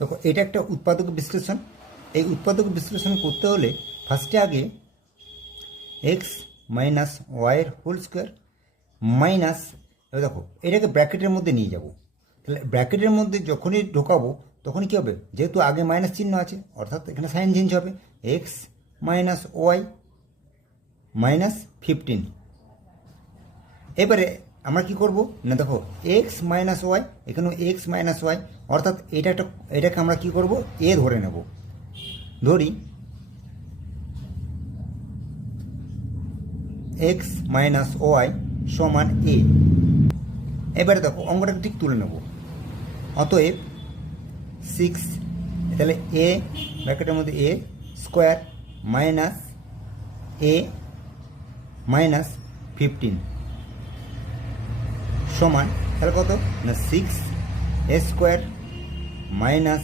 দেখো এটা একটা উৎপাদক বিশ্লেষণ। এই উৎপাদক বিশ্লেষণ করতে হলে ফার্স্টে আগে এক্স মাইনাস ওয়াইয়ের হোল স্কোয়ার মাইনাস, এবার দেখো এটাকে ব্র্যাকেটের মধ্যে নিয়ে যাব। তাহলে ব্র্যাকেটের মধ্যে যখনই ঢোকাবো তখনই কী হবে, যেহেতু আগে মাইনাস চিহ্ন আছে অর্থাৎ এখানে সাইন চেঞ্জ হবে, এক্স মাইনাস ওয়াই মাইনাস 15। এবারে আমরা কি করব না, দেখো এক্স মাইনাস ওয়াই, এখানেও এক্স মাইনাস ওয়াই, অর্থাৎ এটাকে আমরা কি করব, এ ধরে নেব। ধরি এক্স মাইনাস ওয়াই সমান এ। এবারে দেখো অঙ্কটাকে ঠিক তুলে নেব। অতএব 6, তাহলে এ ব্র্যাকেটের মধ্যে এ স্কোয়ার মাইনাস এ মাইনাস 15 সমান, তাহলে কত না 6 এ স্কোয়ার মাইনাস